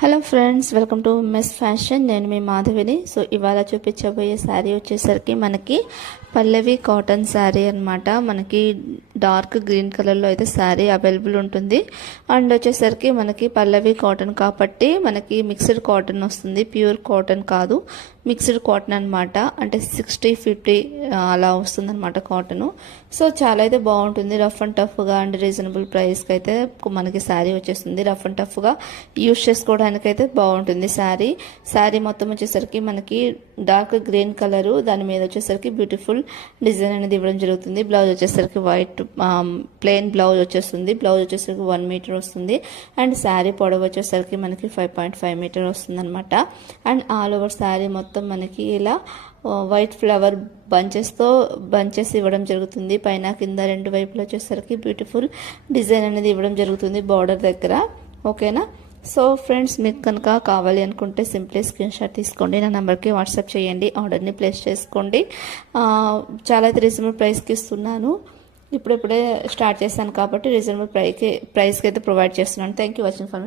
Hello friends, welcome to mess fashion. నేను మీ మాధవిని. So ఇవాళ చూపించబోయే శారీ వచ్చేసరికి మనకి పల్లవి కాటన్ శారీ అనమాట. మనకి డార్క్ గ్రీన్ కలర్లో అయితే శారీ అవైలబుల్ ఉంటుంది. అండ్ వచ్చేసరికి మనకి పల్లవి కాటన్ కాబట్టి మనకి మిక్స్డ్ కాటన్ వస్తుంది, ప్యూర్ కాటన్ కాదు, మిక్స్డ్ కాటన్ అనమాట. అంటే 60-50 అలా వస్తుంది అనమాట కాటను. సో చాలా అయితే బాగుంటుంది, రఫ్ అండ్ టఫ్గా అండ్ రీజనబుల్ ప్రైస్కి అయితే మనకి శారీ వచ్చేస్తుంది. రఫ్ అండ్ టఫ్గా యూజ్ చేసుకోవడానికైతే బాగుంటుంది శారీ మొత్తం వచ్చేసరికి మనకి డార్క్ గ్రీన్ కలరు, దాని మీద వచ్చేసరికి బ్యూటిఫుల్ డిజైన్ అనేది ఇవ్వడం జరుగుతుంది. బ్లౌజ్ వచ్చేసరికి వైట్ ప్లెయిన్ బ్లౌజ్ వచ్చేస్తుంది. బ్లౌజ్ వచ్చేసరికి 1 మీటర్ వస్తుంది. అండ్ శారీ పొడవు వచ్చేసరికి మనకి 5.5 మీటర్ వస్తుంది అనమాట. అండ్ ఆల్ ఓవర్ శారీ మొత్తం మనకి ఇలా వైట్ ఫ్లవర్ బంచెస్ ఇవ్వడం జరుగుతుంది. పైన కింద రెండు వైపులు వచ్చేసరికి బ్యూటిఫుల్ డిజైన్ అనేది ఇవ్వడం జరుగుతుంది బార్డర్ దగ్గర. ఓకేనా? సో ఫ్రెండ్స్, మీకు కనుక కావాలి అనుకుంటే సింప్లీ స్క్రీన్ షాట్ తీసుకోండి, నా నెంబర్కి వాట్సాప్ చేయండి, ఆర్డర్ని ప్లేస్ చేసుకోండి. చాలా అయితే రీజనబుల్ ప్రైస్కి ఇస్తున్నాను. ఇప్పుడే స్టార్ట్ చేశాను కాబట్టి రీజనబుల్ ప్రైస్కి అయితే ప్రొవైడ్ చేస్తున్నాను. Thank you watching for